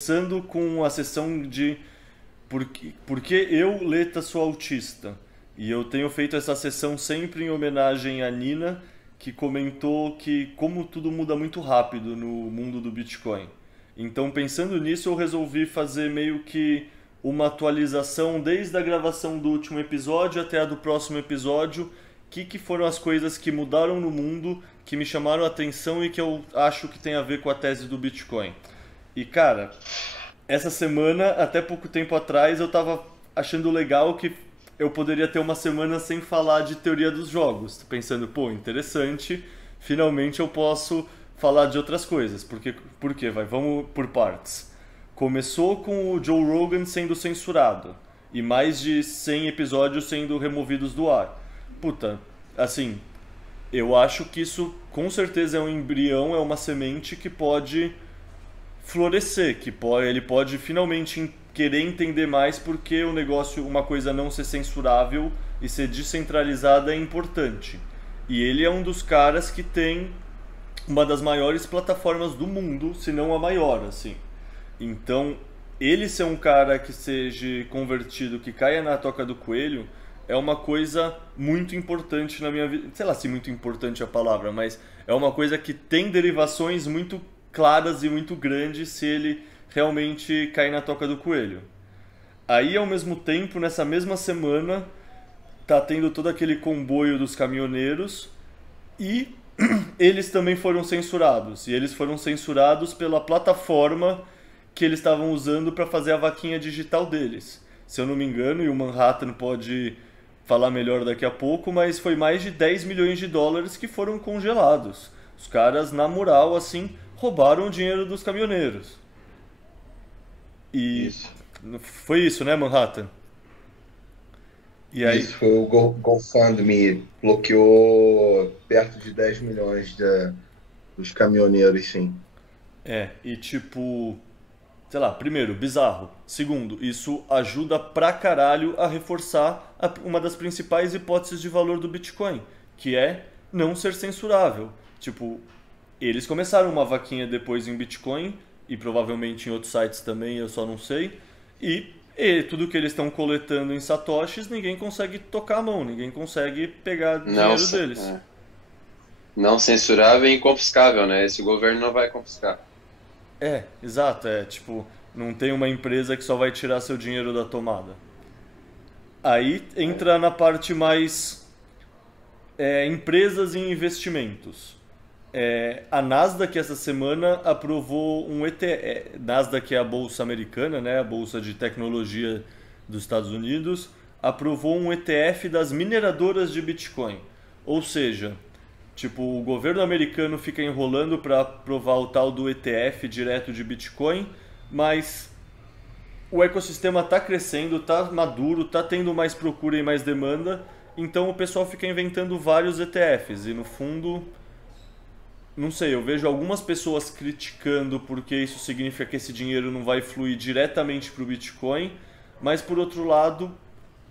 Começando com a sessão de por que eu, Leta, sou autista. E eu tenho feito essa sessão sempre em homenagem à Nina, que comentou que como tudo muda muito rápido no mundo do Bitcoin. Então, pensando nisso, eu resolvi fazer meio que uma atualização desde a gravação do último episódio até a do próximo episódio. Que foram as coisas que mudaram no mundo, que me chamaram a atenção e que eu acho que tem a ver com a tese do Bitcoin. E cara, essa semana, até pouco tempo atrás, eu tava achando legal que eu poderia ter uma semana sem falar de teoria dos jogos. Tô pensando, pô, interessante, finalmente eu posso falar de outras coisas. Por quê? Vamos por partes. Começou com o Joe Rogan sendo censurado e mais de 100 episódios sendo removidos do ar. Puta, assim, eu acho que isso com certeza é um embrião, é uma semente que pode florescer, ele pode finalmente querer entender mais porque o negócio, uma coisa não ser censurável e ser descentralizada é importante. E ele é um dos caras que tem uma das maiores plataformas do mundo, se não a maior, assim. Então, ele ser um cara que seja convertido, que caia na toca do coelho, é uma coisa muito importante na minha vida. Sei lá se muito importante é a palavra, mas é uma coisa que tem derivações muito claras e muito grandes se ele realmente cair na toca do coelho. Aí, ao mesmo tempo, nessa mesma semana, tá tendo todo aquele comboio dos caminhoneiros e eles também foram censurados. E eles foram censurados pela plataforma que eles estavam usando para fazer a vaquinha digital deles. Se eu não me engano, e o Manhattan pode falar melhor daqui a pouco, mas foi mais de 10 milhões de dólares que foram congelados. Os caras, na moral, assim, roubaram o dinheiro dos caminhoneiros. E Isso. foi isso, né, Manhattan? E aí, Isso foi o GoFundMe, bloqueou perto de 10 milhões dos caminhoneiros, sim. e tipo, sei lá, primeiro, bizarro. Segundo, isso ajuda pra caralho a reforçar uma das principais hipóteses de valor do Bitcoin, que é não ser censurável. Tipo, eles começaram uma vaquinha depois em Bitcoin e provavelmente em outros sites também, eu só não sei. E tudo que eles estão coletando em satoshis, ninguém consegue tocar a mão, ninguém consegue pegar Não, dinheiro deles. não censurável e inconfiscável, né? Esse governo não vai confiscar. Exato, tipo, não tem uma empresa que só vai tirar seu dinheiro da tomada. Aí É. entra na parte mais empresas e investimentos. A Nasdaq essa semana aprovou um ETF. Nasdaq é a bolsa americana, né, a bolsa de tecnologia dos Estados Unidos, aprovou um ETF das mineradoras de Bitcoin. Ou seja, tipo, o governo americano fica enrolando para aprovar o tal do ETF direto de Bitcoin, mas o ecossistema está crescendo, está maduro, está tendo mais procura e mais demanda, então o pessoal fica inventando vários ETFs e no fundo não sei, eu vejo algumas pessoas criticando porque isso significa que esse dinheiro não vai fluir diretamente para o Bitcoin, mas por outro lado,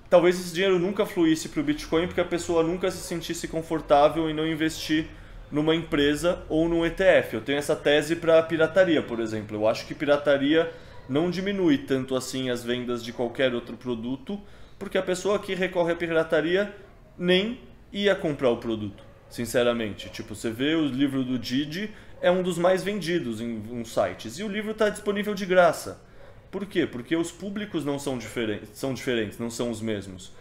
talvez esse dinheiro nunca fluísse para o Bitcoin porque a pessoa nunca se sentisse confortável em não investir numa empresa ou num ETF. Eu tenho essa tese para pirataria, por exemplo. Eu acho que pirataria não diminui tanto assim as vendas de qualquer outro produto, porque a pessoa que recorre à pirataria nem ia comprar o produto, sinceramente. Tipo, você vê o livro do Didi, é um dos mais vendidos em uns sites, e o livro está disponível de graça. Por quê? Porque os públicos não são diferentes, não são os mesmos.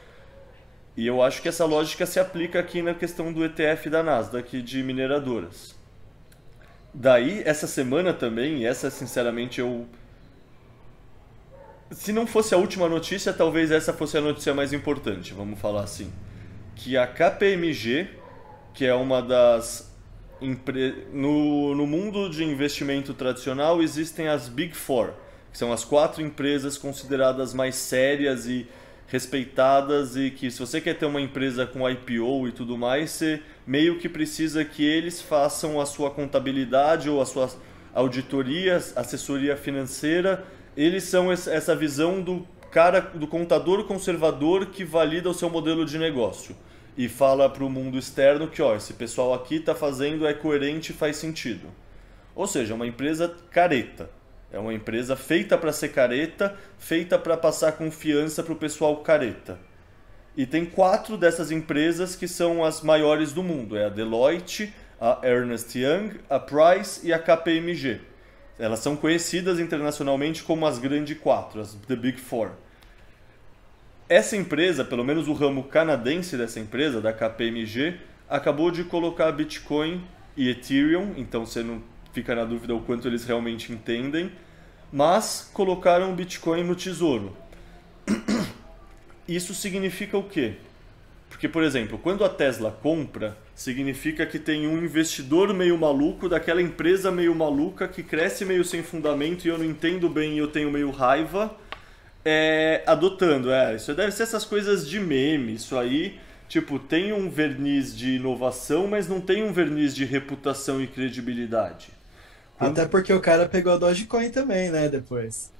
E eu acho que essa lógica se aplica aqui na questão do ETF da Nasdaq de mineradoras. Daí, essa semana também, e essa sinceramente eu. Se não fosse a última notícia, talvez essa fosse a notícia mais importante, vamos falar assim. Que a KPMG, que é uma das. No mundo de investimento tradicional existem as Big Four, que são as quatro empresas consideradas mais sérias e respeitadas e que se você quer ter uma empresa com IPO e tudo mais, você meio que precisa que eles façam a sua contabilidade ou a sua auditoria, assessoria financeira. Eles são essa visão do cara, do contador conservador que valida o seu modelo de negócio e fala para o mundo externo que ó, esse pessoal aqui está fazendo é coerente e faz sentido. Ou seja, uma empresa careta. É uma empresa feita para ser careta, feita para passar confiança para o pessoal careta. E tem 4 dessas empresas que são as maiores do mundo. É a Deloitte, a Ernst Young, a Price e a KPMG. Elas são conhecidas internacionalmente como as grandes 4, as The Big Four. Essa empresa, pelo menos o ramo canadense dessa empresa, da KPMG, acabou de colocar Bitcoin e Ethereum, então você não fica na dúvida o quanto eles realmente entendem, mas colocaram Bitcoin no tesouro. Isso significa o quê? Porque, por exemplo, quando a Tesla compra, significa que tem um investidor meio maluco daquela empresa meio maluca que cresce meio sem fundamento e eu não entendo bem e eu tenho meio raiva, adotando. Isso deve ser essas coisas de meme, isso aí, tipo, tem um verniz de inovação, mas não tem um verniz de reputação e credibilidade. Até porque o cara pegou a Dogecoin também, né, depois.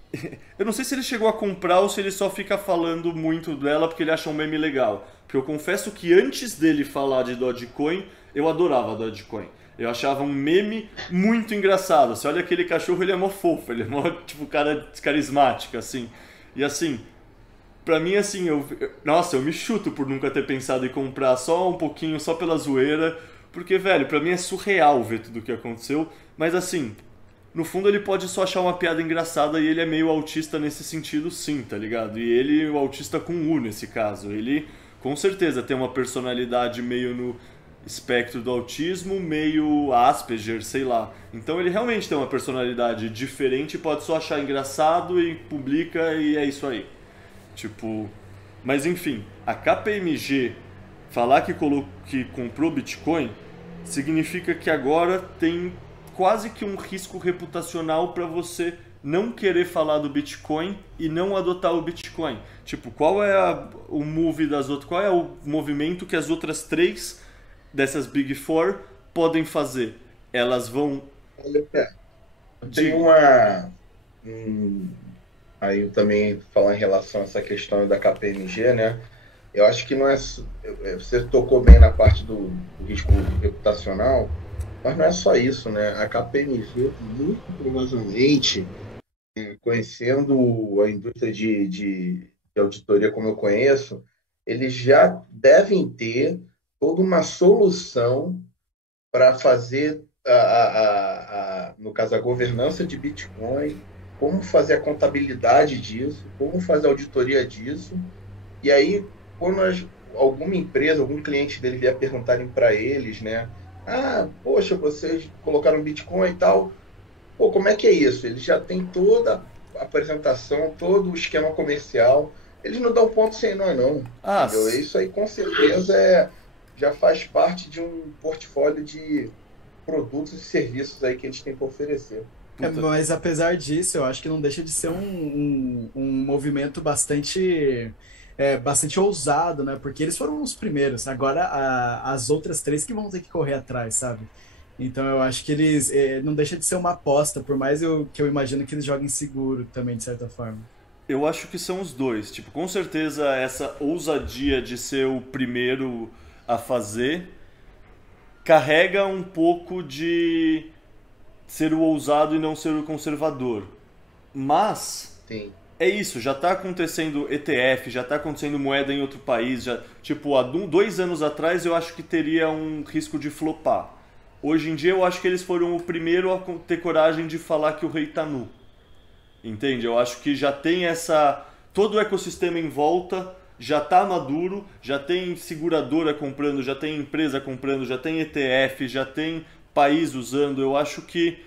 Eu não sei se ele chegou a comprar ou se ele só fica falando muito dela porque ele acha um meme legal. Porque eu confesso que antes dele falar de Dogecoin, eu adorava Dogecoin. Eu achava um meme muito engraçado. Você olha aquele cachorro, ele é mó fofo, ele é mó, tipo, cara carismático, assim. E assim, pra mim, assim, nossa, eu me chuto por nunca ter pensado em comprar só um pouquinho, só pela zoeira. Porque, velho, pra mim é surreal ver tudo o que aconteceu. Mas assim, no fundo ele pode só achar uma piada engraçada e ele é meio autista nesse sentido sim, tá ligado? E ele, o autista com U nesse caso, ele com certeza tem uma personalidade meio no espectro do autismo, meio Asperger, sei lá. Então ele realmente tem uma personalidade diferente, pode só achar engraçado e publica e é isso aí. Tipo, mas enfim, a KPMG falar que comprou Bitcoin significa que agora tem quase que um risco reputacional para você não querer falar do Bitcoin e não adotar o Bitcoin. Tipo, qual é o move das outras, qual é o movimento que as outras 3 dessas Big Four podem fazer? Elas vão... Tem uma... aí eu também falar em relação a essa questão da KPMG, né? Eu acho que não é... Você tocou bem na parte do risco reputacional, mas não é só isso, né? A KPMG, muito provavelmente, conhecendo a indústria de auditoria como eu conheço, eles já devem ter toda uma solução para fazer, no caso, a governança de Bitcoin, como fazer a contabilidade disso, como fazer a auditoria disso. E aí, quando alguma empresa, algum cliente dele vier perguntarem para eles, né? Poxa, vocês colocaram Bitcoin e tal. Pô, como é que é isso? Eles já têm toda a apresentação, todo o esquema comercial. Eles não dão ponto sem nó, não. Entendeu? Isso aí, com certeza, já faz parte de um portfólio de produtos e serviços aí que eles têm para oferecer. Mas apesar disso, eu acho que não deixa de ser um movimento bastante ousado, né? Porque eles foram os primeiros. Agora as outras 3 que vão ter que correr atrás, sabe? Então eu acho que eles não deixa de ser uma aposta, por mais que eu imagino que eles joguem seguro também, de certa forma. Eu acho que são os dois. Tipo, com certeza essa ousadia de ser o primeiro a fazer carrega um pouco de ser o ousado e não ser o conservador. Mas Sim. É isso, já está acontecendo ETF, já está acontecendo moeda em outro país. Tipo, há 2 anos atrás eu acho que teria um risco de flopar. Hoje em dia eu acho que eles foram o primeiro a ter coragem de falar que o rei tá nu. Entende? Eu acho que já tem todo o ecossistema em volta, já está maduro, já tem seguradora comprando, já tem empresa comprando, já tem ETF, já tem país usando. Eu acho que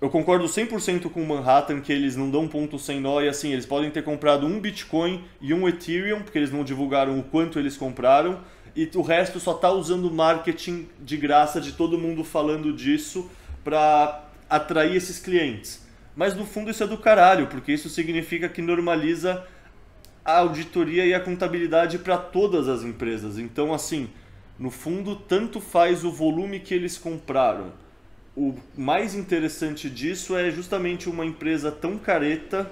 eu concordo 100% com o Manhattan que eles não dão ponto sem nó e assim, eles podem ter comprado um Bitcoin e um Ethereum, porque eles não divulgaram o quanto eles compraram, e o resto só está usando marketing de graça de todo mundo falando disso para atrair esses clientes. Mas no fundo isso é do caralho, porque isso significa que normaliza a auditoria e a contabilidade para todas as empresas. Então, assim, no fundo, tanto faz o volume que eles compraram. O mais interessante disso é justamente uma empresa tão careta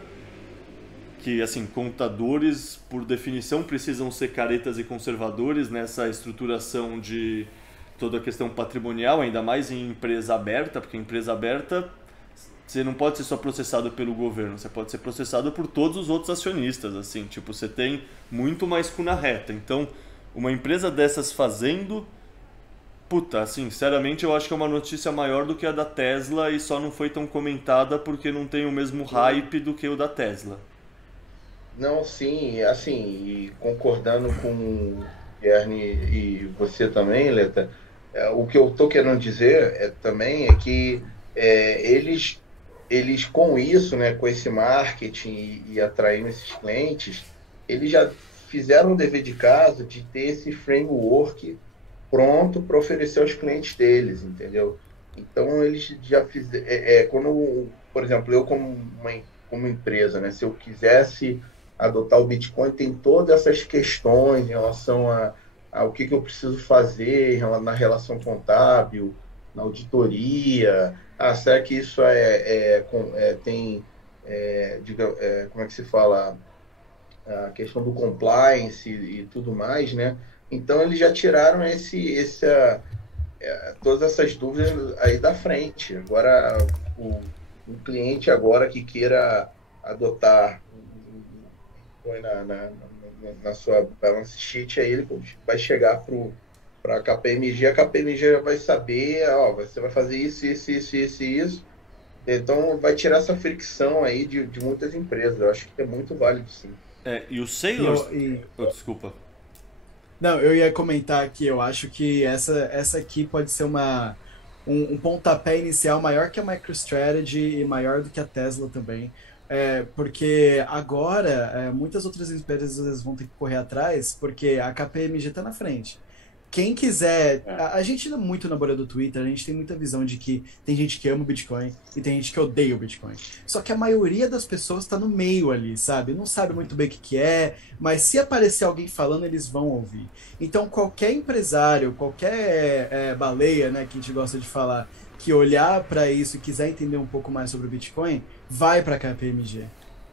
que, assim, contadores, por definição, precisam ser caretas e conservadores nessa estruturação de toda a questão patrimonial, ainda mais em empresa aberta, porque empresa aberta você não pode ser só processado pelo governo, você pode ser processado por todos os outros acionistas, assim, tipo, você tem muito mais cu na reta. Então, uma empresa dessas fazendo, puta, assim, sinceramente eu acho que é uma notícia maior do que a da Tesla e só não foi tão comentada porque não tem o mesmo hype do que o da Tesla. Não, sim, assim, e concordando com o Guilherme e você também, Leta, o que eu estou querendo dizer também é que eles com isso, né, com esse marketing e atraindo esses clientes, eles já fizeram o dever de casa de ter esse framework pronto para oferecer aos clientes deles, entendeu? Então eles já fizeram, quando, por exemplo, eu como empresa, né, se eu quisesse adotar o Bitcoin, tem todas essas questões em relação a o que eu preciso fazer na relação contábil, na auditoria. Será que isso tem, como é que se fala, a questão do compliance e tudo mais, né? Então, eles já tiraram todas essas dúvidas aí da frente. Agora, o cliente agora que queira adotar põe na sua balance sheet, aí ele vai chegar para a KPMG já vai saber, ó, você vai fazer isso, isso, isso, isso, isso. Então, vai tirar essa fricção aí de muitas empresas. Eu acho que é muito válido, sim. E o E Sailors... desculpa. Não, eu ia comentar que eu acho que essa aqui pode ser um pontapé inicial maior que a MicroStrategy e maior do que a Tesla também. Porque agora muitas outras empresas vão ter que correr atrás, porque a KPMG está na frente. Quem quiser. A gente é muito na bolha do Twitter, a gente tem muita visão de que tem gente que ama o Bitcoin e tem gente que odeia o Bitcoin. Só que a maioria das pessoas está no meio ali, sabe? Não sabe muito bem o que é, mas se aparecer alguém falando, eles vão ouvir. Então, qualquer empresário, qualquer baleia, né, que a gente gosta de falar, que olhar para isso e quiser entender um pouco mais sobre o Bitcoin, vai para a KPMG.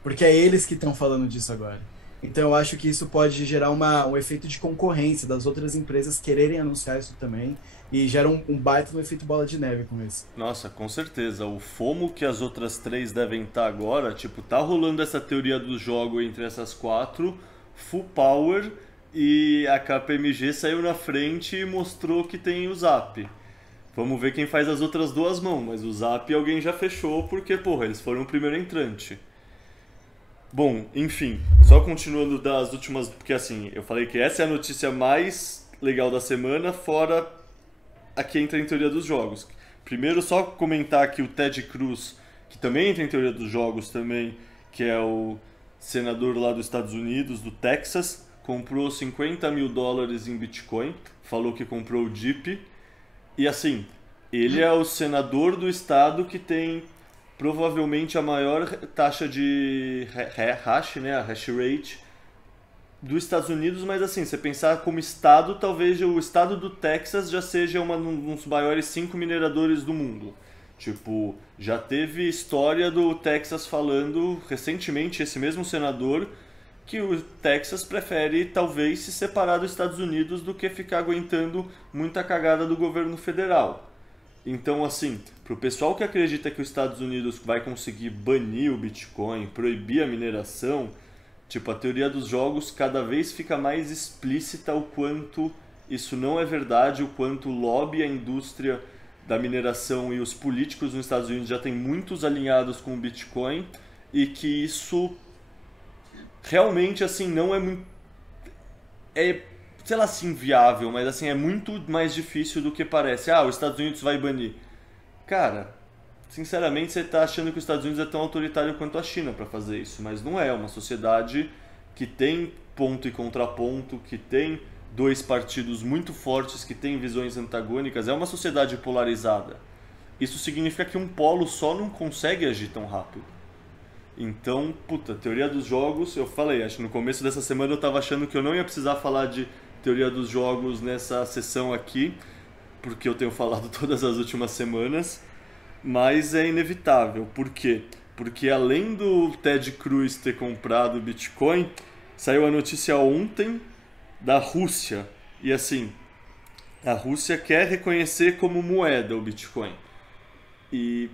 Porque é eles que estão falando disso agora. Então, eu acho que isso pode gerar um efeito de concorrência das outras empresas quererem anunciar isso também e gera um baita no efeito bola de neve com isso. Nossa, com certeza. O FOMO que as outras três devem estar agora, tipo, tá rolando essa teoria do jogo entre essas quatro, full power, e a KPMG saiu na frente e mostrou que tem o Zap. Vamos ver quem faz as outras duas mãos, mas o Zap alguém já fechou porque, porra, eles foram o primeiro entrante. Bom, enfim, só continuando das últimas, porque assim, eu falei que essa é a notícia mais legal da semana, fora a que entra em teoria dos jogos. Primeiro, só comentar que o Ted Cruz, que também entra em teoria dos jogos também, que é o senador lá dos Estados Unidos, do Texas, comprou $50 mil em Bitcoin, falou que comprou o DIP, e assim, ele é o senador do estado que tem provavelmente a maior taxa de hash, né, a hash rate dos Estados Unidos, mas assim, você pensar como estado, talvez o estado do Texas já seja um dos maiores 5 mineradores do mundo. Tipo, já teve história do Texas falando recentemente, esse mesmo senador, que o Texas prefere talvez se separar dos Estados Unidos do que ficar aguentando muita cagada do governo federal. Então, assim, pro pessoal que acredita que os Estados Unidos vai conseguir banir o Bitcoin, proibir a mineração, tipo, a teoria dos jogos cada vez fica mais explícita o quanto isso não é verdade, o quanto o lobby, a indústria da mineração e os políticos nos Estados Unidos já tem muitos alinhados com o Bitcoin e que isso realmente, assim, não é muito... sei lá se inviável, mas assim, é muito mais difícil do que parece. Os Estados Unidos vai banir. Cara, sinceramente, você tá achando que os Estados Unidos é tão autoritário quanto a China para fazer isso, mas não é. Uma sociedade que tem ponto e contraponto, que tem dois partidos muito fortes, que tem visões antagônicas, é uma sociedade polarizada. Isso significa que um polo só não consegue agir tão rápido. Então, teoria dos jogos, eu falei, acho que no começo dessa semana eu tava achando que eu não ia precisar falar de teoria dos jogos nessa sessão aqui, porque eu tenho falado todas as últimas semanas, mas é inevitável. Por quê? Porque além do Ted Cruz ter comprado o Bitcoin, saiu a notícia ontem da Rússia. E assim, a Rússia quer reconhecer como moeda o Bitcoin. E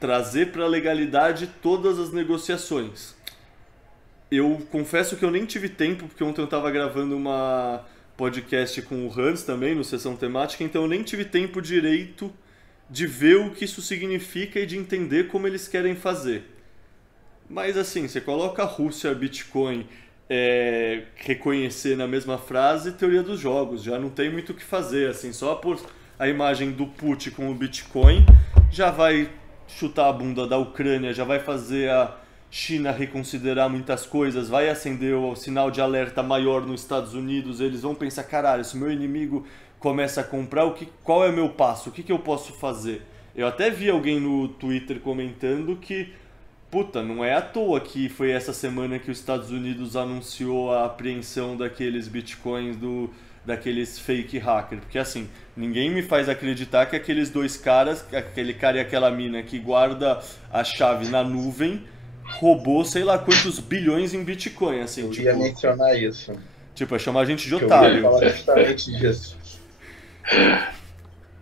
trazer para a legalidade todas as negociações. Eu confesso que eu nem tive tempo, porque ontem eu estava gravando uma podcast com o Hans também, no Sessão Temática, então eu nem tive tempo direito de ver o que isso significa e de entender como eles querem fazer. Mas assim, você coloca a Rússia, Bitcoin, reconhecer na mesma frase, teoria dos jogos, já não tem muito o que fazer, assim, só por a imagem do Putin com o Bitcoin já vai chutar a bunda da Ucrânia, já vai fazer a China reconsiderar muitas coisas, vai acender o sinal de alerta maior nos Estados Unidos, eles vão pensar, caralho, se meu inimigo começa a comprar, qual é o meu passo, o que eu posso fazer? Eu até vi alguém no Twitter comentando que, puta, não é à toa que foi essa semana que os Estados Unidos anunciou a apreensão daqueles bitcoins daqueles fake hackers, porque assim, ninguém me faz acreditar que aqueles dois caras, aquele cara e aquela mina que guarda a chave na nuvem, roubou sei lá quantos bilhões em Bitcoin, assim, Eu ia mencionar isso. Tipo, é chamar a gente de Eu otário. ia falar justamente disso.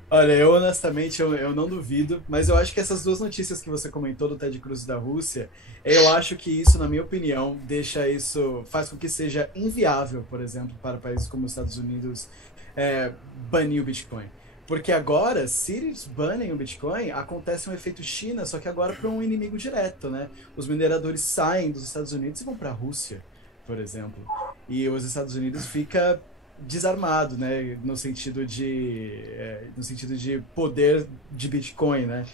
Olha, eu honestamente eu não duvido, mas eu acho que essas duas notícias que você comentou do Ted Cruz e da Rússia, eu acho que isso, na minha opinião, faz com que seja inviável, por exemplo, para países como os Estados Unidos banir o Bitcoin. Porque agora, se eles banem o Bitcoin, acontece um efeito China, só que agora para um inimigo direto, né? Os mineradores saem dos Estados Unidos e vão para a Rússia, por exemplo. E os Estados Unidos fica desarmado, né? No sentido de poder de Bitcoin, né?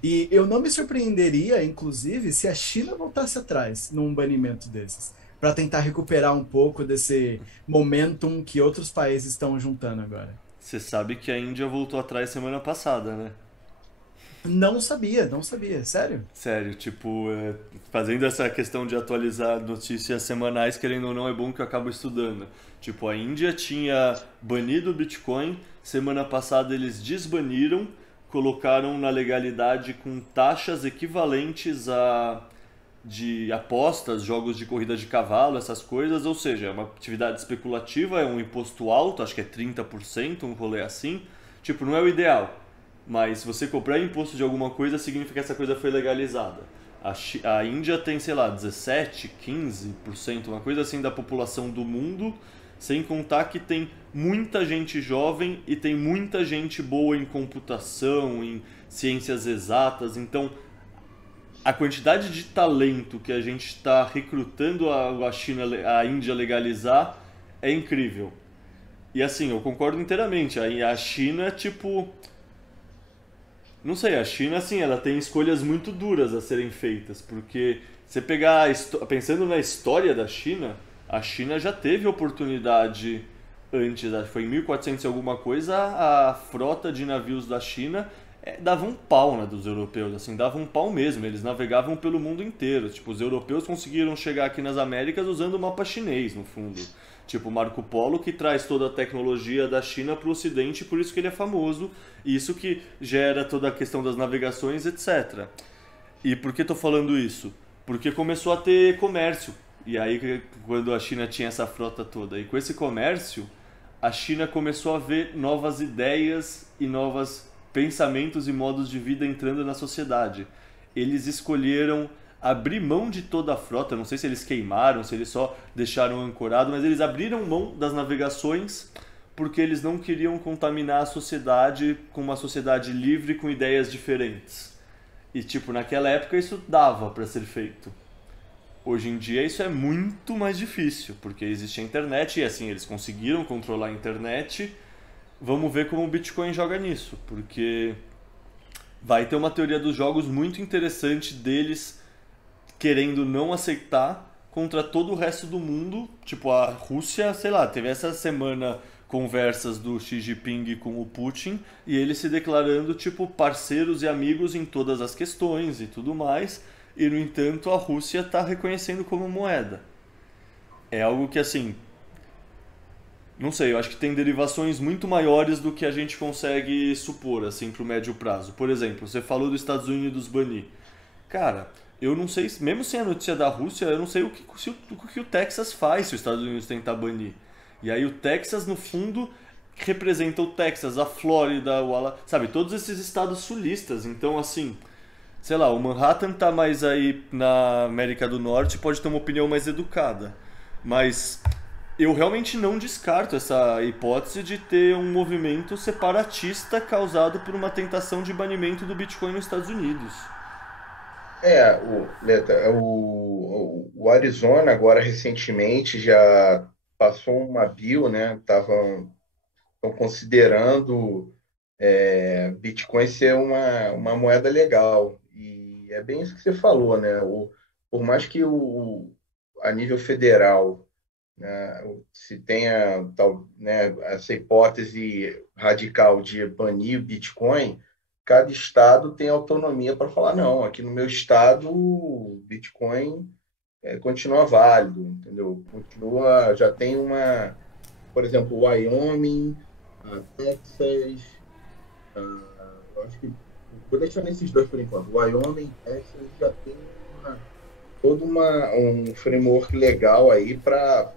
E eu não me surpreenderia, inclusive, se a China voltasse atrás num banimento desses, para tentar recuperar um pouco desse momentum que outros países estão juntando agora. Você sabe que a Índia voltou atrás semana passada, né? Não sabia, sério? Sério, tipo, fazendo essa questão de atualizar notícias semanais, querendo ou não, é bom que eu acabo estudando. Tipo, a Índia tinha banido o Bitcoin, semana passada eles desbaniram, colocaram na legalidade com taxas equivalentes de apostas, jogos de corrida de cavalo, essas coisas, ou seja, é uma atividade especulativa, é um imposto alto, acho que é 30%, um rolê assim. Tipo, não é o ideal. Mas se você cobrar imposto de alguma coisa, significa que essa coisa foi legalizada. A Índia tem, sei lá, 17, 15%, uma coisa assim da população do mundo, sem contar que tem muita gente jovem e tem muita gente boa em computação, em ciências exatas. Então, a quantidade de talento que a gente está recrutando a Índia legalizar é incrível. E assim, eu concordo inteiramente. A China, tipo... Não sei, a China, assim, ela tem escolhas muito duras a serem feitas, porque você pegar, pensando na história da China, a China já teve oportunidade antes, foi em 1400 e alguma coisa, a frota de navios da China dava um pau dos europeus, assim, dava um pau mesmo, eles navegavam pelo mundo inteiro, tipo, os europeus conseguiram chegar aqui nas Américas usando o mapa chinês, no fundo. Tipo, Marco Polo, que traz toda a tecnologia da China para o Ocidente, por isso que ele é famoso, e isso que gera toda a questão das navegações, etc. E por que estou falando isso? Porque começou a ter comércio, e aí quando a China tinha essa frota toda, e com esse comércio, a China começou a ver novas ideias e novos pensamentos e modos de vida entrando na sociedade. Eles escolheram abrir mão de toda a frota, não sei se eles queimaram, se eles só deixaram ancorado, mas eles abriram mão das navegações porque eles não queriam contaminar a sociedade com uma sociedade livre com ideias diferentes. E tipo, naquela época isso dava para ser feito. Hoje em dia isso é muito mais difícil, porque existe a internet e assim, eles conseguiram controlar a internet. Vamos ver como o Bitcoin joga nisso, porque vai ter uma teoria dos jogos muito interessante deles querendo não aceitar contra todo o resto do mundo. Tipo, a Rússia, sei lá, teve essa semana conversas do Xi Jinping com o Putin e eles se declarando, tipo, parceiros e amigos em todas as questões e tudo mais. E, no entanto, a Rússia está reconhecendo como moeda. É algo que, assim, não sei, eu acho que tem derivações muito maiores do que a gente consegue supor, assim, pro médio prazo. Por exemplo, você falou dos Estados Unidos banir. Cara, eu não sei, mesmo sem a notícia da Rússia, eu não sei o que o Texas faz se os Estados Unidos tentar banir. E aí o Texas, no fundo, representa o Texas, a Flórida, sabe, todos esses estados sulistas. Então, assim, sei lá, o Manhattan tá mais aí na América do Norte, pode ter uma opinião mais educada. Mas eu realmente não descarto essa hipótese de ter um movimento separatista causado por uma tentação de banimento do Bitcoin nos Estados Unidos. O Arizona agora recentemente já passou uma bill, né? Estão considerando Bitcoin ser uma moeda legal. E é bem isso que você falou, né? Por mais que a nível federal, né, se tenha tal, né, essa hipótese radical de banir o Bitcoin, cada estado tem autonomia para falar, não, aqui no meu estado o Bitcoin continua válido, entendeu? Continua, já tem por exemplo, Wyoming, Texas, eu acho que vou deixar nesses dois por enquanto. Wyoming, Texas já tem um framework legal aí para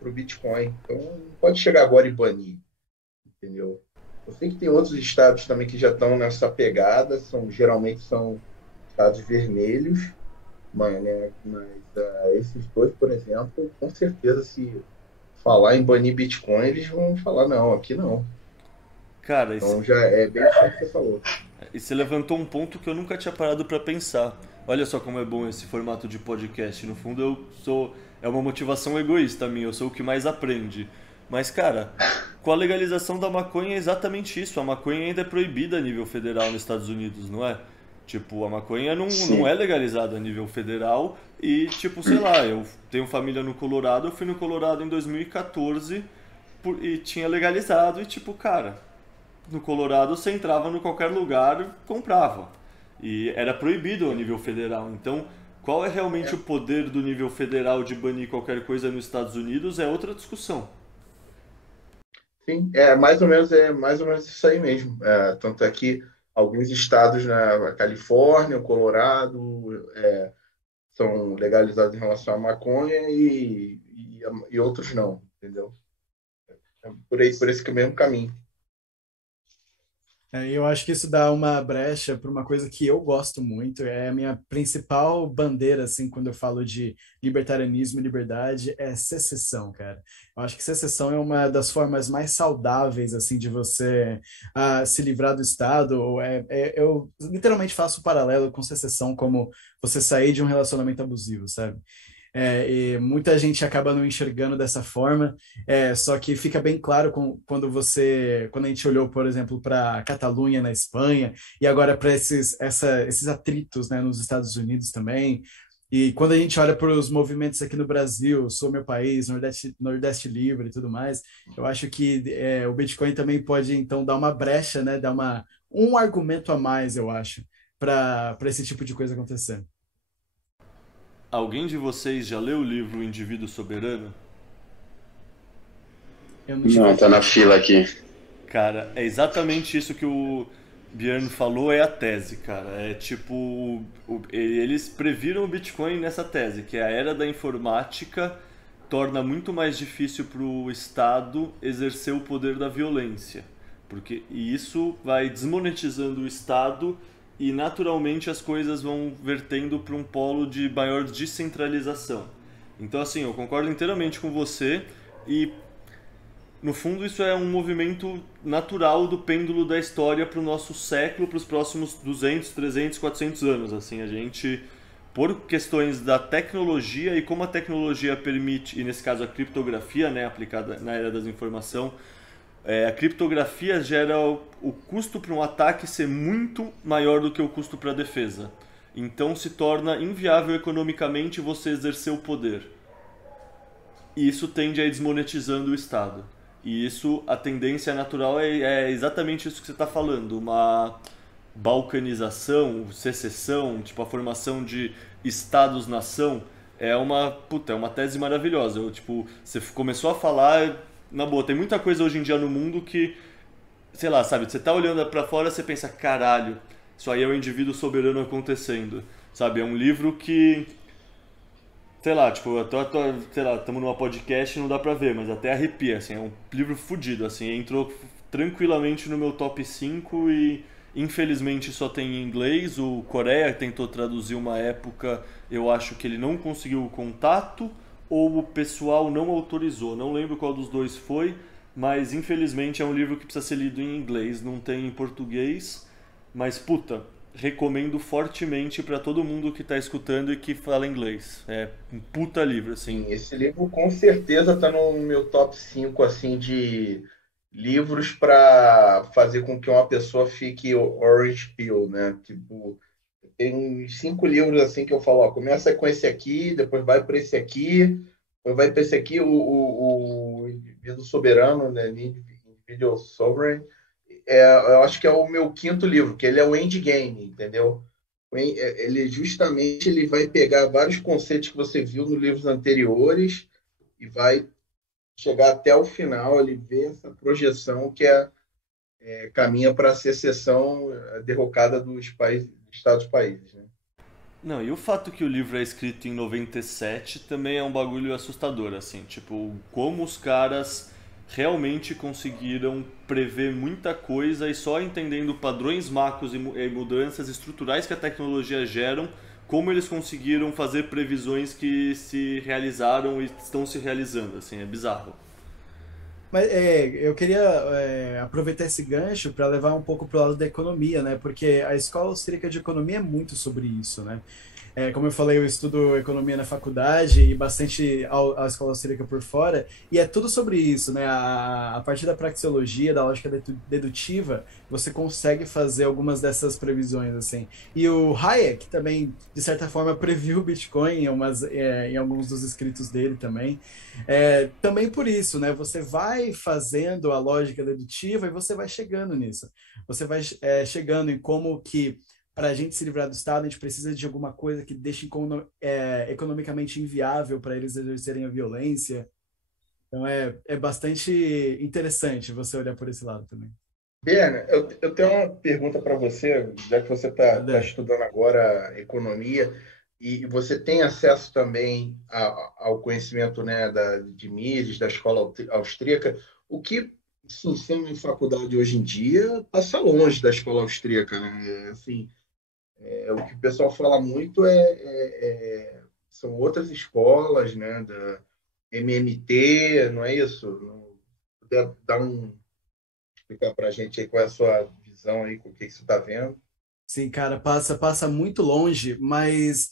o Bitcoin. Então, não pode chegar agora e banir, entendeu? Eu sei que tem outros estados também que já estão nessa pegada, geralmente são estados vermelhos, mas esses dois, por exemplo, com certeza, se falar em banir Bitcoin, eles vão falar, não, aqui não. Cara, Então já é bem o que você falou. e você levantou um ponto que eu nunca tinha parado pra pensar. Olha só como é bom esse formato de podcast. No fundo, é uma motivação egoísta minha, eu sou o que mais aprende. Mas, cara, com a legalização da maconha é exatamente isso. A maconha ainda é proibida a nível federal nos Estados Unidos, não é? Tipo, a maconha não é legalizada a nível federal e, tipo, sei lá, eu tenho família no Colorado, eu fui no Colorado em 2014 e tinha legalizado e, tipo, cara, no Colorado você entrava no qualquer lugar e comprava. E era proibido a nível federal. Então, qual é realmente o poder do nível federal de banir qualquer coisa nos Estados Unidos é outra discussão. Sim, é mais ou menos isso aí mesmo. Tanto é que alguns estados na Califórnia, o Colorado, são legalizados em relação à maconha e outros não, entendeu? Por esse que é o mesmo caminho. Eu acho que isso dá uma brecha para uma coisa que eu gosto muito, é a minha principal bandeira, assim, quando eu falo de libertarianismo e liberdade, é secessão, cara. Eu acho que secessão é uma das formas mais saudáveis, assim, de você se livrar do Estado. Eu literalmente faço o paralelo com secessão como você sair de um relacionamento abusivo, sabe? E muita gente acaba não enxergando dessa forma, só que fica bem claro quando a gente olhou, por exemplo, para a Catalunha na Espanha e agora para esses atritos, né, nos Estados Unidos também. E quando a gente olha para os movimentos aqui no Brasil, Sou Meu País, Nordeste Livre e tudo mais, eu acho que o Bitcoin também pode, então, dar uma brecha, né, dar um argumento a mais, eu acho, para esse tipo de coisa acontecer. Alguém de vocês já leu o livro O Indivíduo Soberano? Eu não tive Não, tá na fila aqui. Cara, é exatamente isso que o Bjorn falou, é a tese, cara. É tipo, eles previram o Bitcoin nessa tese, que a era da informática torna muito mais difícil para o Estado exercer o poder da violência. E isso vai desmonetizando o Estado e naturalmente as coisas vão vertendo para um polo de maior descentralização. Então, assim, eu concordo inteiramente com você e no fundo, isso é um movimento natural do pêndulo da história para o nosso século, para os próximos 200, 300, 400 anos. Assim, a gente, por questões da tecnologia e como a tecnologia permite, e nesse caso a criptografia, né, aplicada na era das informações, a criptografia gera o custo para um ataque ser muito maior do que o custo para a defesa. Então se torna inviável economicamente você exercer o poder. E isso tende a ir desmonetizando o Estado. E isso, a tendência natural é exatamente isso que você está falando, uma balcanização, secessão, tipo a formação de estados-nação, é uma tese maravilhosa. Você começou a falar, na boa, tem muita coisa hoje em dia no mundo que, sei lá, sabe, você tá olhando para fora, você pensa, caralho, isso aí é o indivíduo soberano acontecendo, sabe, é um livro que... Sei lá, tipo, sei lá, estamos numa podcast e não dá pra ver, mas até arrepia, assim, é um livro fudido, assim, entrou tranquilamente no meu top 5 e Infelizmente só tem em inglês. O Coreia tentou traduzir uma época, eu acho que ele não conseguiu o contato ou o pessoal não autorizou. Não lembro qual dos dois foi, mas infelizmente é um livro que precisa ser lido em inglês, não tem em português. Mas puta, recomendo fortemente para todo mundo que tá escutando e que fala inglês. É um puta livro, assim. Sim, esse livro com certeza está no meu top 5 assim, de livros para fazer com que uma pessoa fique orange pill, né? Tipo, tem uns 5 livros assim que eu falo, ó, começa com esse aqui, depois vai para esse aqui, depois vai para esse aqui, o Indivíduo Soberano, né? Individual Sovereign. Eu acho que é o meu quinto livro, que ele é o endgame, entendeu? Ele justamente ele vai pegar vários conceitos que você viu nos livros anteriores e vai chegar até o final, ele vê essa projeção que caminha para a secessão, a derrocada dos países, dos Estados-países, né? Não, e o fato que o livro é escrito em 97 também é um bagulho assustador, assim, tipo, como os caras realmente conseguiram prever muita coisa e só entendendo padrões macros e mudanças estruturais que a tecnologia geram, como eles conseguiram fazer previsões que se realizaram e estão se realizando, assim, é bizarro. Mas eu queria aproveitar esse gancho para levar um pouco para o lado da economia, né? Porque a Escola Austríaca de Economia é muito sobre isso, né? Como eu falei, eu estudo economia na faculdade e bastante a escola austríaca por fora, e é tudo sobre isso, né? A partir da praxeologia, da lógica dedutiva, você consegue fazer algumas dessas previsões, assim. E o Hayek também, de certa forma, previu o Bitcoin em alguns dos escritos dele também. Também por isso, né? Você vai fazendo a lógica dedutiva e você vai chegando nisso. Você vai chegando em como que para a gente se livrar do Estado, a gente precisa de alguma coisa que deixe economicamente inviável para eles exercerem a violência. Então é bastante interessante você olhar por esse lado também. Berna, eu tenho uma pergunta para você, já que você está Cadê? estudando agora economia e você tem acesso também ao conhecimento, né, de Mises, da escola austríaca. O que se ensina em faculdade hoje em dia passa longe da escola austríaca, né? Assim, o que o pessoal fala muito são outras escolas, né, da MMT, não é isso? Não, puder dar explicar para a gente aí qual é a sua visão aí, com o que você está vendo. Sim, cara, passa muito longe, mas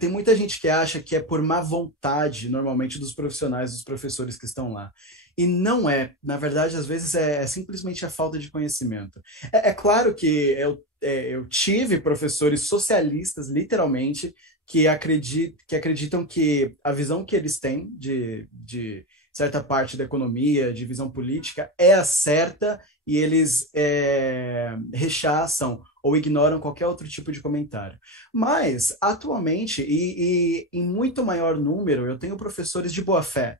tem muita gente que acha que é por má vontade, normalmente, dos profissionais, dos professores que estão lá. E não é. Na verdade, às vezes é simplesmente a falta de conhecimento. É claro que eu tive professores socialistas, literalmente, que acreditam que a visão que eles têm de certa parte da economia, de visão política, é a certa e eles rechaçam ou ignoram qualquer outro tipo de comentário. Mas, atualmente, e em muito maior número, eu tenho professores de boa-fé,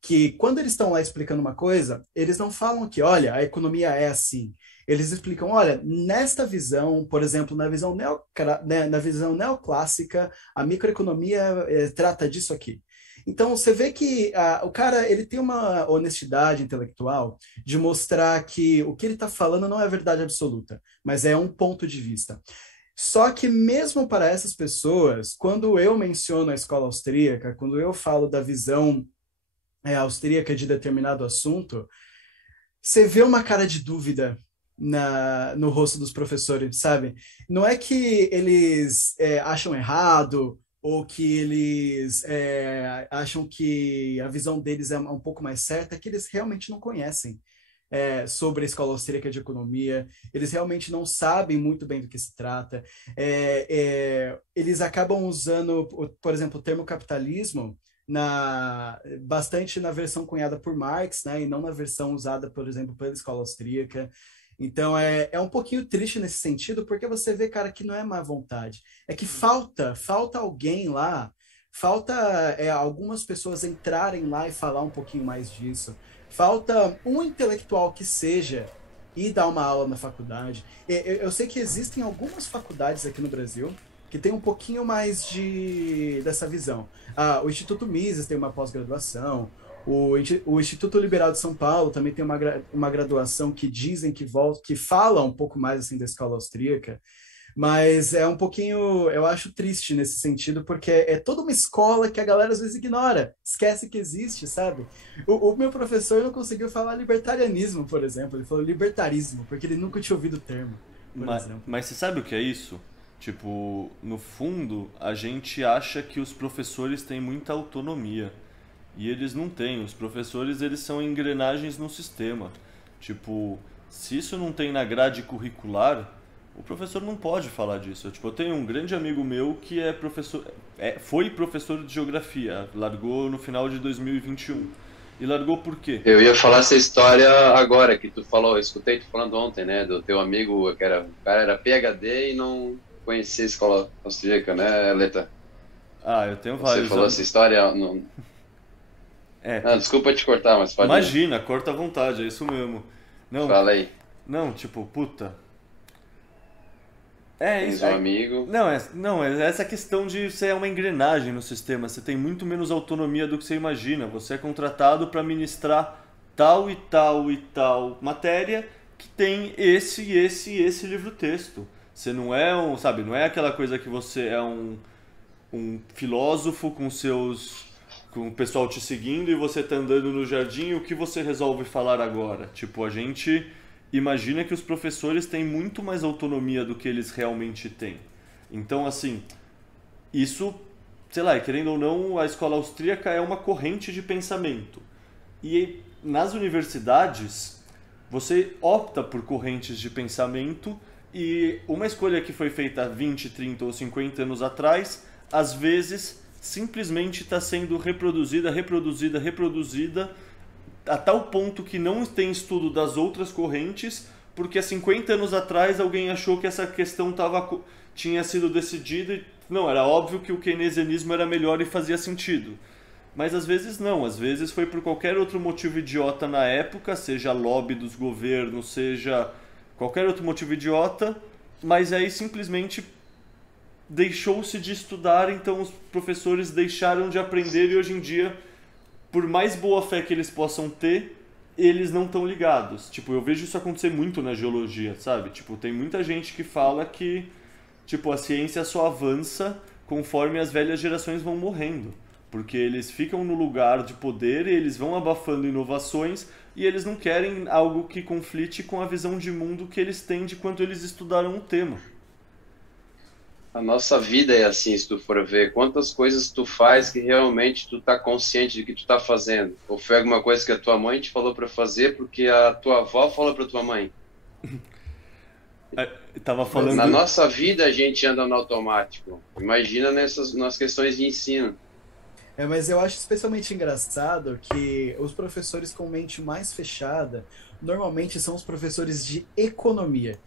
que quando eles estão lá explicando uma coisa, eles não falam que, olha, a economia é assim. Eles explicam, olha, nesta visão, por exemplo, na visão neoclássica, a microeconomia trata disso aqui. Então, você vê que o cara ele tem uma honestidade intelectual de mostrar que o que ele está falando não é verdade absoluta, mas é um ponto de vista. Só que mesmo para essas pessoas, quando eu menciono a escola austríaca, quando eu falo da visão austríaca de determinado assunto, você vê uma cara de dúvida no rosto dos professores, sabe? Não é que eles acham errado ou que eles acham que a visão deles é um pouco mais certa, é que eles realmente não conhecem sobre a escola austríaca de economia, eles realmente não sabem muito bem do que se trata. Eles acabam usando, por exemplo, o termo capitalismo bastante na versão cunhada por Marx, né, e não na versão usada, por exemplo, pela escola austríaca. Então é um pouquinho triste nesse sentido, porque você vê, cara, que não é má vontade. É que falta alguém lá, falta algumas pessoas entrarem lá e falar um pouquinho mais disso. Falta um intelectual que seja e dar uma aula na faculdade. Eu sei que existem algumas faculdades aqui no Brasil que tem um pouquinho mais dessa visão. O Instituto Mises tem uma pós-graduação, O Instituto Liberal de São Paulo também tem uma graduação que dizem que volta, que fala um pouco mais assim da escola austríaca, mas é um pouquinho, eu acho triste nesse sentido, porque é toda uma escola que a galera às vezes ignora, esquece que existe, sabe? O meu professor não conseguiu falar libertarianismo, por exemplo, ele falou libertarismo, porque ele nunca tinha ouvido o termo, por exemplo. Mas você sabe o que é isso? Tipo, no fundo, a gente acha que os professores têm muita autonomia. E eles não têm. Os professores, eles são engrenagens no sistema. Tipo, se isso não tem na grade curricular, o professor não pode falar disso. Tipo, eu tenho um grande amigo meu que é professor, foi professor de geografia, largou no final de 2021. E largou por quê? Eu ia falar essa história agora que tu falou, eu escutei tu falando ontem, né, do teu amigo que era, o cara era PhD e não conhecia a escola austríaca, né, Leta? Ah, eu tenho vários. Você falou essa história... Não, desculpa te cortar, mas pode... Imagina, corta à vontade, é isso mesmo. Não, fala aí. Não, tipo, puta... Tens um amigo... Não, é essa questão de você é uma engrenagem no sistema. Você tem muito menos autonomia do que você imagina. Você é contratado para ministrar tal e tal e tal matéria que tem esse livro-texto. Você não é não é aquela coisa que você é um filósofo com o pessoal te seguindo e você tá andando no jardim e o que você resolve falar agora? Tipo, a gente imagina que os professores têm muito mais autonomia do que eles realmente têm. Então, assim, isso, sei lá, querendo ou não, a escola austríaca é uma corrente de pensamento. E nas universidades, você opta por correntes de pensamento e uma escolha que foi feita 20, 30 ou 50 anos atrás, às vezes simplesmente está sendo reproduzida a tal ponto que não tem estudo das outras correntes, porque há 50 anos atrás alguém achou que essa questão tinha sido decidida e não, era óbvio que o keynesianismo era melhor e fazia sentido. Mas às vezes não, às vezes foi por qualquer outro motivo idiota na época, seja lobby dos governos, seja qualquer outro motivo idiota, mas aí simplesmente deixou-se de estudar, então os professores deixaram de aprender e hoje em dia, por mais boa fé que eles possam ter, eles não estão ligados. Tipo, eu vejo isso acontecer muito na geologia, sabe? Tipo, tem muita gente que fala que, tipo, a ciência só avança conforme as velhas gerações vão morrendo. Porque eles ficam no lugar de poder e eles vão abafando inovações e eles não querem algo que conflite com a visão de mundo que eles têm de quanto eles estudaram o tema. A nossa vida é assim, se tu for ver. Quantas coisas tu faz que realmente tu tá consciente de que tu tá fazendo? Ou foi alguma coisa que a tua mãe te falou para fazer porque a tua avó falou para tua mãe? Tava falando... Na nossa vida a gente anda no automático. Imagina nas questões de ensino. Mas eu acho especialmente engraçado que os professores com mente mais fechada normalmente são os professores de economia.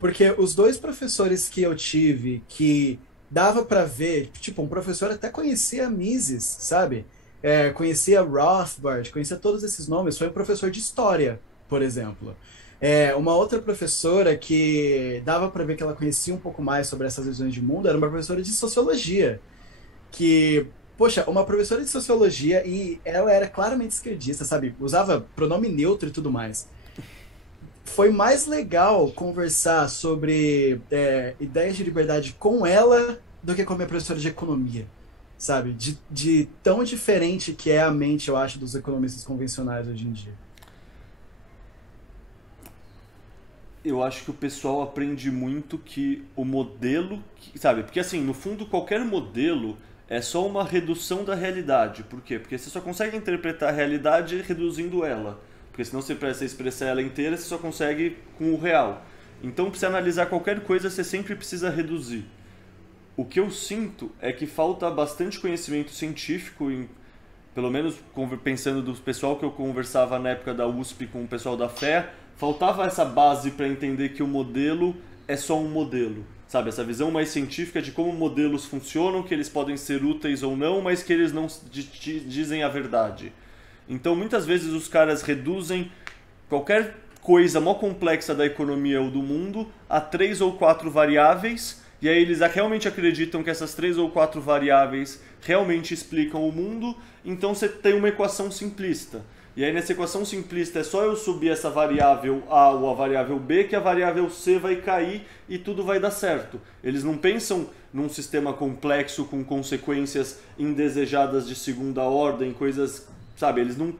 Porque os dois professores que eu tive que dava para ver, tipo, um professor até conhecia Mises, sabe? Conhecia Rothbard, conhecia todos esses nomes, foi um professor de história, por exemplo. Uma outra professora que dava para ver que ela conhecia um pouco mais sobre essas visões de mundo era uma professora de sociologia, que, poxa, uma professora de sociologia e ela era claramente esquerdista, sabe? Usava pronome neutro e tudo mais. Foi mais legal conversar sobre ideias de liberdade com ela do que com a minha professora de economia, sabe? De tão diferente que é a mente, eu acho, dos economistas convencionais hoje em dia. Eu acho que o pessoal aprende muito que o modelo, sabe? Porque assim, no fundo, qualquer modelo é só uma redução da realidade. Por quê? Porque você só consegue interpretar a realidade reduzindo ela. Porque senão você precisa expressar ela inteira, você só consegue com o real. Então, para você analisar qualquer coisa, você sempre precisa reduzir. O que eu sinto é que falta bastante conhecimento científico, pelo menos pensando do pessoal que eu conversava na época da USP com o pessoal da FE, faltava essa base para entender que o modelo é só um modelo. Sabe, essa visão mais científica de como modelos funcionam, que eles podem ser úteis ou não, mas que eles não dizem a verdade. Então, muitas vezes os caras reduzem qualquer coisa mó complexa da economia ou do mundo a 3 ou 4 variáveis e aí eles realmente acreditam que essas 3 ou 4 variáveis realmente explicam o mundo, então você tem uma equação simplista. E aí nessa equação simplista é só eu subir essa variável A ou a variável B que a variável C vai cair e tudo vai dar certo. Eles não pensam num sistema complexo com consequências indesejadas de segunda ordem, coisas, sabe, eles não...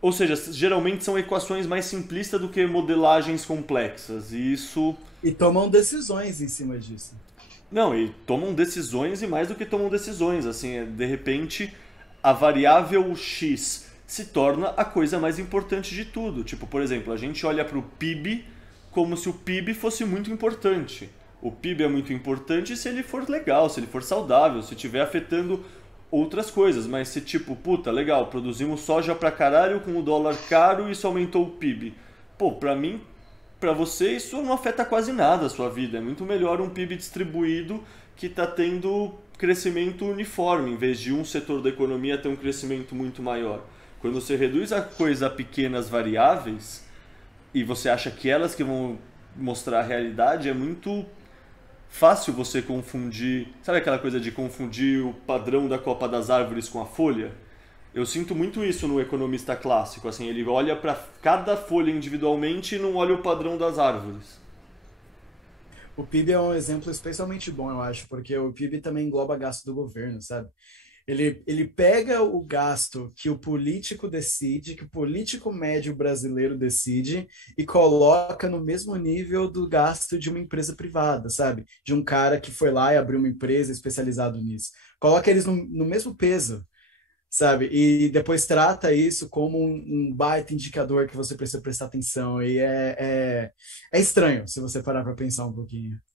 Ou seja, geralmente são equações mais simplistas do que modelagens complexas. E isso... E tomam decisões em cima disso. Não, e tomam decisões e mais do que tomam decisões. Assim, de repente, a variável X se torna a coisa mais importante de tudo. Tipo, por exemplo, a gente olha para o PIB como se o PIB fosse muito importante. O PIB é muito importante se ele for legal, se ele for saudável, se estiver afetando outras coisas. Mas se tipo, puta, legal, produzimos soja pra caralho com o dólar caro e isso aumentou o PIB. Pô, pra mim, pra você, isso não afeta quase nada a sua vida. É muito melhor um PIB distribuído que tá tendo crescimento uniforme, em vez de um setor da economia ter um crescimento muito maior. Quando você reduz a coisa a pequenas variáveis e você acha que elas que vão mostrar a realidade, é muito fácil você confundir. Sabe aquela coisa de confundir o padrão da copa das árvores com a folha? Eu sinto muito isso no economista clássico. Assim, ele olha para cada folha individualmente e não olha o padrão das árvores. O PIB é um exemplo especialmente bom, eu acho, porque o PIB também engloba gasto do governo, sabe? Ele pega o gasto que o político decide, que o político médio brasileiro decide, e coloca no mesmo nível do gasto de uma empresa privada, sabe? De um cara que foi lá e abriu uma empresa especializada nisso. Coloca eles no mesmo peso, sabe? E depois trata isso como um baita indicador que você precisa prestar atenção. E é estranho, se você parar para pensar um pouquinho.